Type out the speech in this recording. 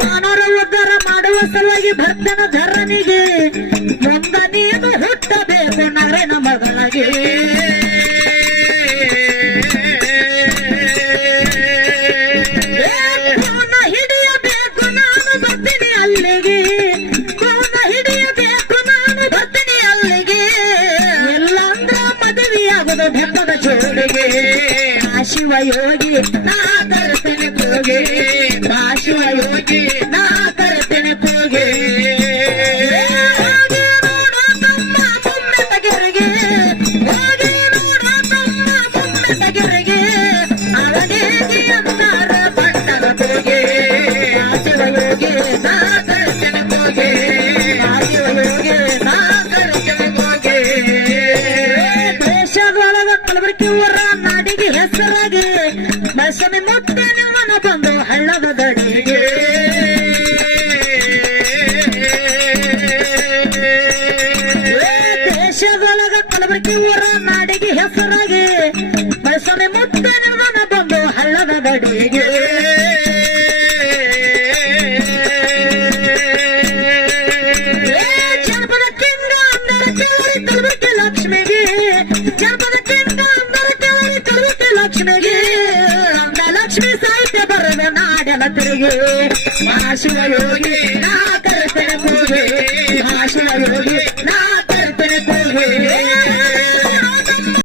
ಮಾನವರ ಉದ್ಧಾರ ಮಾಡುವ ಸಲುವಾಗಿ ಭಕ್ತನ ಧರನಿಗೆ ಮುಂದ ನೀನು ಹುಟ್ಟಬೇಕು ನರೇನ ಮಗಳಿಗೆ ಪೌನ ಹಿಡಿಯಬೇಕು ನಾನು ಬರ್ತೀನಿ ಅಲ್ಲಿಗೆ ಪೌನ ಹಿಡಿಯಬೇಕು ನಾನು ಬರ್ತೀನಿ ಅಲ್ಲಿಗೆ ಎಲ್ಲಂದ್ರ ಮದುವೆಯಾಗದ ಬೆಟ್ಟದ ಜೋಡಿಗೆ ಶಿವ ಯೋಗಿ ನಾ ಕರ್ತನೆ ಕೂಗೆ ಶಿವ ಯೋಗಿ ನಾ ಕರ್ತನೆ ಕೂಗೆ ಹೋಗಿ ನೋಡ ತಮ್ಮ ಬೊಮ್ಮೆ ತಗೆರೆಗೆ ಹೋಗಿ ನೋಡ ತಮ್ಮ ಬೊಮ್ಮೆ ತಗೆರೆಗೆ ಅವನೇಗಿ ಅಂತಾರ ಪಟ್ಟದ ಕೂಗೆ ಶಿವ ಯೋಗಿ ನಾ ಕರ್ತನೆ ಕೂಗೆ ಶಿವ ಯೋಗಿ ನಾ ಕರ್ತನೆ ಕೂಗೆ ದೇಶದೊಳಗ ಕಲಬುರಗಿ ಊರ ನಾಡಿಗೆ ಹೆಸರಾಗಿ ಬಸನೆ ಮುಟ್ಟೆ ನಿಮ್ಮನ ಬಂದು ಹಳ್ಳದ ದಡಿಗೆ ದೇಶದೊಳಗ ಕಲಬುರಗಿ ಊರ ನಾಡಿಗೆ ಹೆಸರಾಗಿ ಬಸನೆ ಮುಟ್ಟೆ ನಿಮ್ಮನ ಬಂದು ಹಳ್ಳದ ದಡಿಗೆ ಜನಪದ ಕಿಂಗ ಅಂದರೆ ಕೇಳಿ ಕಲಬುರಗಿ ಲಕ್ಷ್ಮಿಗೆ ಜನಪದ ಕಿಂಗ ಅಂದರೆ ಕೇಳಿ ಕಲಬುರಗಿ ಲಕ್ಷ್ಮಿಗೆ ಲಕ್ಷ್ಮಿ ಸಾಹಿತ್ಯ ಬರದ ನಾಡೆಲ ತಿರುಗಿ ಶಿವ ಯೋಗಿ ನಾ ಕರ್ತನೆ ಕೂಗೆ ಶಿವ ಯೋಗಿ